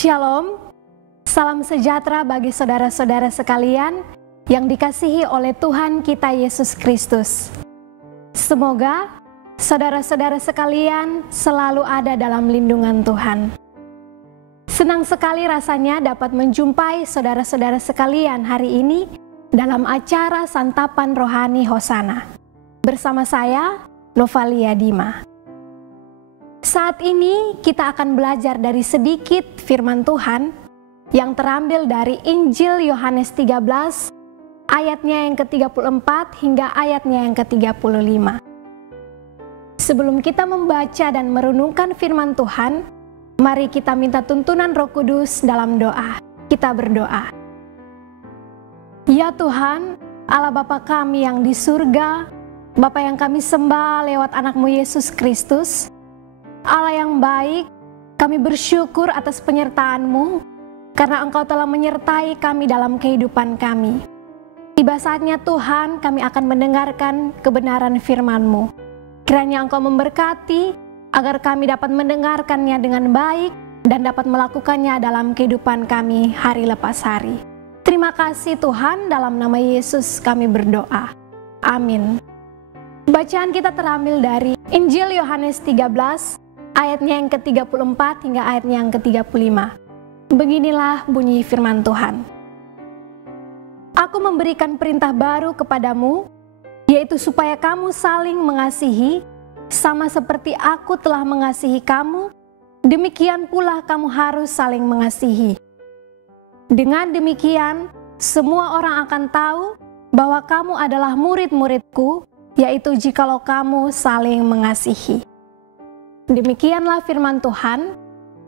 Shalom, salam sejahtera bagi saudara-saudara sekalian yang dikasihi oleh Tuhan kita Yesus Kristus. Semoga saudara-saudara sekalian selalu ada dalam lindungan Tuhan. Senang sekali rasanya dapat menjumpai saudara-saudara sekalian hari ini dalam acara Santapan Rohani Hosana. Bersama saya, Novalia Dima. Saat ini kita akan belajar dari sedikit firman Tuhan yang terambil dari Injil Yohanes 13 ayatnya yang ke-34 hingga ayatnya yang ke-35. Sebelum kita membaca dan merenungkan firman Tuhan, mari kita minta tuntunan Roh Kudus dalam doa. Kita berdoa. Ya Tuhan, Allah Bapa kami yang di surga, Bapa yang kami sembah lewat anak-Mu Yesus Kristus, Allah yang baik, kami bersyukur atas penyertaan-Mu, karena Engkau telah menyertai kami dalam kehidupan kami. Tiba saatnya Tuhan, kami akan mendengarkan kebenaran firman-Mu. Kiranya Engkau memberkati, agar kami dapat mendengarkannya dengan baik, dan dapat melakukannya dalam kehidupan kami hari lepas hari. Terima kasih Tuhan, dalam nama Yesus kami berdoa. Amin. Bacaan kita terambil dari Injil Yohanes 13, ayatnya yang ke-34 hingga ayatnya yang ke-35. Beginilah bunyi firman Tuhan. Aku memberikan perintah baru kepadamu, yaitu supaya kamu saling mengasihi, sama seperti aku telah mengasihi kamu, demikian pula kamu harus saling mengasihi. Dengan demikian, semua orang akan tahu bahwa kamu adalah murid-muridku, yaitu jikalau kamu saling mengasihi. Demikianlah firman Tuhan.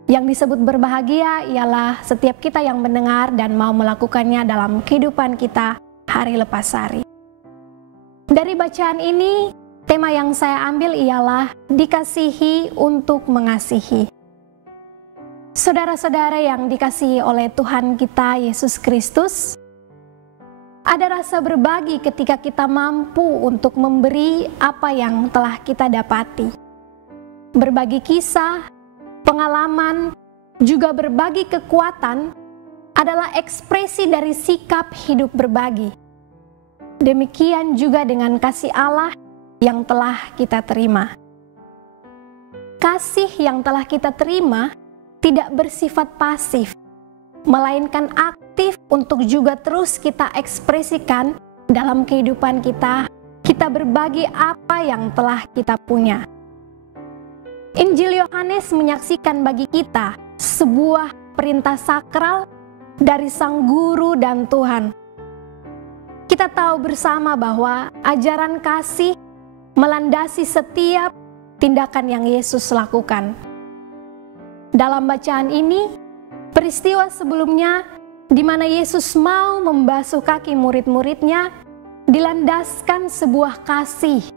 Yang disebut berbahagia ialah setiap kita yang mendengar dan mau melakukannya dalam kehidupan kita hari lepas hari. Dari bacaan ini, tema yang saya ambil ialah dikasihi untuk mengasihi. Saudara-saudara yang dikasihi oleh Tuhan kita Yesus Kristus, ada rasa berbagi ketika kita mampu untuk memberi apa yang telah kita dapati. Berbagi kisah, pengalaman, juga berbagi kekuatan adalah ekspresi dari sikap hidup berbagi. Demikian juga dengan kasih Allah yang telah kita terima. Kasih yang telah kita terima tidak bersifat pasif, melainkan aktif untuk juga terus kita ekspresikan dalam kehidupan kita. Kita berbagi apa yang telah kita punya. Injil Yohanes menyaksikan bagi kita sebuah perintah sakral dari Sang Guru dan Tuhan. Kita tahu bersama bahwa ajaran kasih melandasi setiap tindakan yang Yesus lakukan. Dalam bacaan ini, peristiwa sebelumnya di mana Yesus mau membasuh kaki murid-muridnya dilandaskan sebuah kasih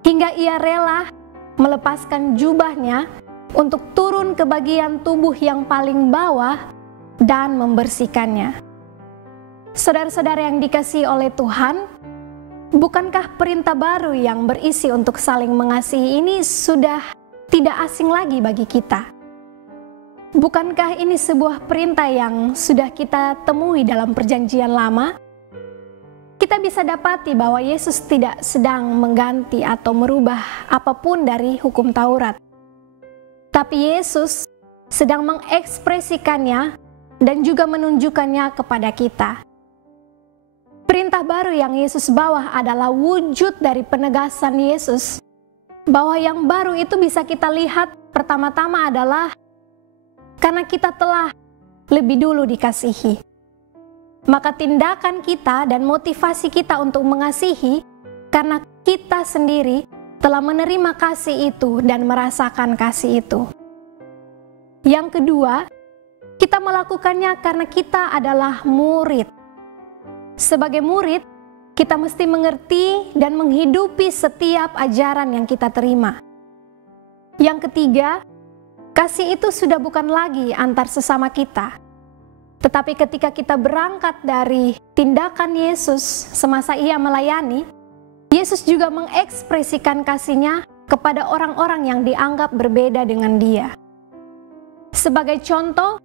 hingga ia rela melepaskan jubahnya untuk turun ke bagian tubuh yang paling bawah dan membersihkannya. Saudara-saudara yang dikasihi oleh Tuhan, bukankah perintah baru yang berisi untuk saling mengasihi ini sudah tidak asing lagi bagi kita? Bukankah ini sebuah perintah yang sudah kita temui dalam Perjanjian Lama? Kita bisa dapati bahwa Yesus tidak sedang mengganti atau merubah apapun dari hukum Taurat. Tapi Yesus sedang mengekspresikannya dan juga menunjukkannya kepada kita. Perintah baru yang Yesus bawa adalah wujud dari penegasan Yesus bahwa yang baru itu bisa kita lihat pertama-tama adalah karena kita telah lebih dulu dikasihi. Maka tindakan kita dan motivasi kita untuk mengasihi karena kita sendiri telah menerima kasih itu dan merasakan kasih itu. Yang kedua, kita melakukannya karena kita adalah murid. Sebagai murid, kita mesti mengerti dan menghidupi setiap ajaran yang kita terima. Yang ketiga, kasih itu sudah bukan lagi antar sesama kita. Tetapi ketika kita berangkat dari tindakan Yesus semasa ia melayani, Yesus juga mengekspresikan kasih-Nya kepada orang-orang yang dianggap berbeda dengan Dia. Sebagai contoh,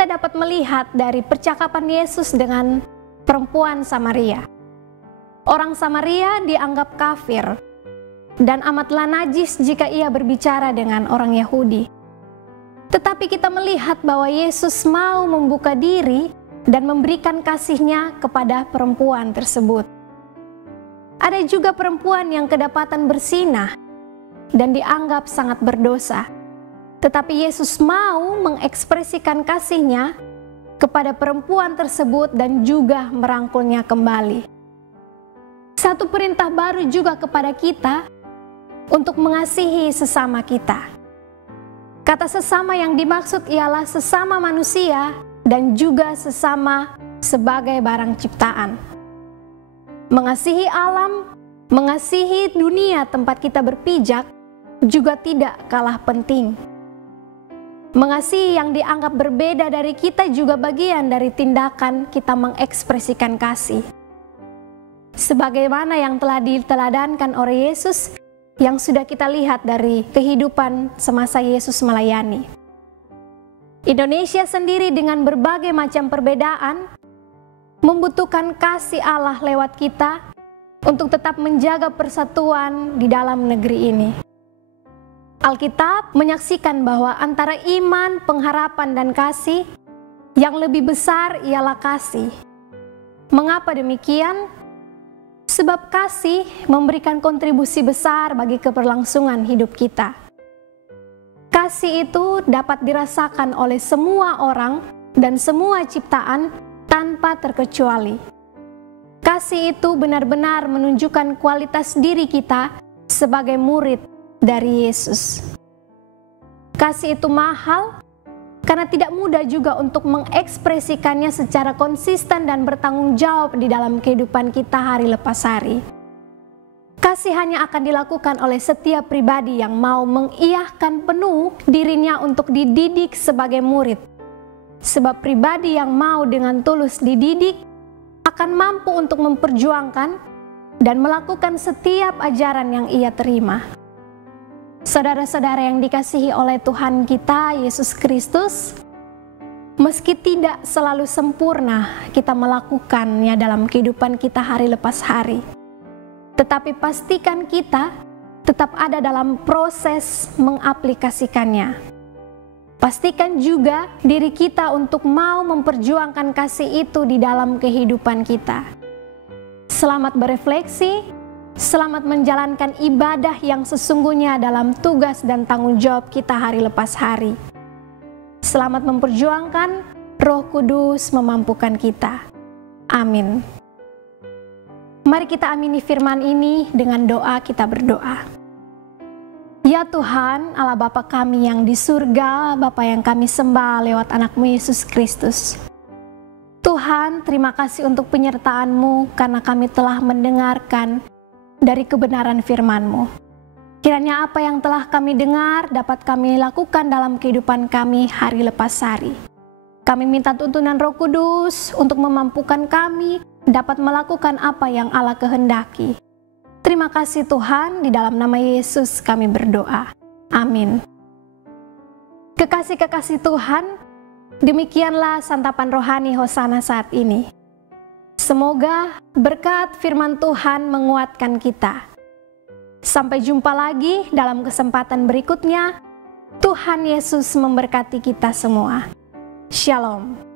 kita dapat melihat dari percakapan Yesus dengan perempuan Samaria. Orang Samaria dianggap kafir dan amatlah najis jika ia berbicara dengan orang Yahudi. Tetapi kita melihat bahwa Yesus mau membuka diri dan memberikan kasih-Nya kepada perempuan tersebut. Ada juga perempuan yang kedapatan bersinah dan dianggap sangat berdosa. Tetapi Yesus mau mengekspresikan kasih-Nya kepada perempuan tersebut dan juga merangkulnya kembali. Satu perintah baru juga kepada kita untuk mengasihi sesama kita. Kata sesama yang dimaksud ialah sesama manusia dan juga sesama sebagai barang ciptaan. Mengasihi alam, mengasihi dunia tempat kita berpijak juga tidak kalah penting. Mengasihi yang dianggap berbeda dari kita juga bagian dari tindakan kita mengekspresikan kasih. Sebagaimana yang telah diteladankan oleh Yesus yang sudah kita lihat dari kehidupan semasa Yesus melayani. Indonesia sendiri dengan berbagai macam perbedaan membutuhkan kasih Allah lewat kita untuk tetap menjaga persatuan di dalam negeri ini. Alkitab menyaksikan bahwa antara iman, pengharapan, dan kasih, yang lebih besar ialah kasih. Mengapa demikian? Sebab kasih memberikan kontribusi besar bagi keberlangsungan hidup kita. Kasih itu dapat dirasakan oleh semua orang dan semua ciptaan tanpa terkecuali. Kasih itu benar-benar menunjukkan kualitas diri kita sebagai murid dari Yesus. Kasih itu mahal karena tidak mudah juga untuk mengekspresikannya secara konsisten dan bertanggung jawab di dalam kehidupan kita hari lepas hari. Kasih hanya akan dilakukan oleh setiap pribadi yang mau mengiyahkan penuh dirinya untuk dididik sebagai murid. Sebab pribadi yang mau dengan tulus dididik akan mampu untuk memperjuangkan dan melakukan setiap ajaran yang ia terima. Saudara-saudara yang dikasihi oleh Tuhan kita Yesus Kristus, meski tidak selalu sempurna kita melakukannya dalam kehidupan kita hari lepas hari, tetapi pastikan kita tetap ada dalam proses mengaplikasikannya. Pastikan juga diri kita untuk mau memperjuangkan kasih itu di dalam kehidupan kita. Selamat berefleksi, selamat menjalankan ibadah yang sesungguhnya dalam tugas dan tanggung jawab kita hari lepas hari. Selamat memperjuangkan, Roh Kudus memampukan kita. Amin. Mari kita amini firman ini dengan doa. Kita berdoa. Ya Tuhan, Allah Bapa kami yang di surga, Bapa yang kami sembah lewat anak-Mu Yesus Kristus. Tuhan, terima kasih untuk penyertaan-Mu karena kami telah mendengarkan dari kebenaran firman-Mu. Kiranya apa yang telah kami dengar dapat kami lakukan dalam kehidupan kami hari lepas hari. Kami minta tuntunan Roh Kudus untuk memampukan kami dapat melakukan apa yang Allah kehendaki. Terima kasih Tuhan, di dalam nama Yesus kami berdoa. Amin. Kekasih-kekasih Tuhan, demikianlah santapan rohani Hosana saat ini. Semoga berkat firman Tuhan menguatkan kita. Sampai jumpa lagi dalam kesempatan berikutnya. Tuhan Yesus memberkati kita semua. Shalom.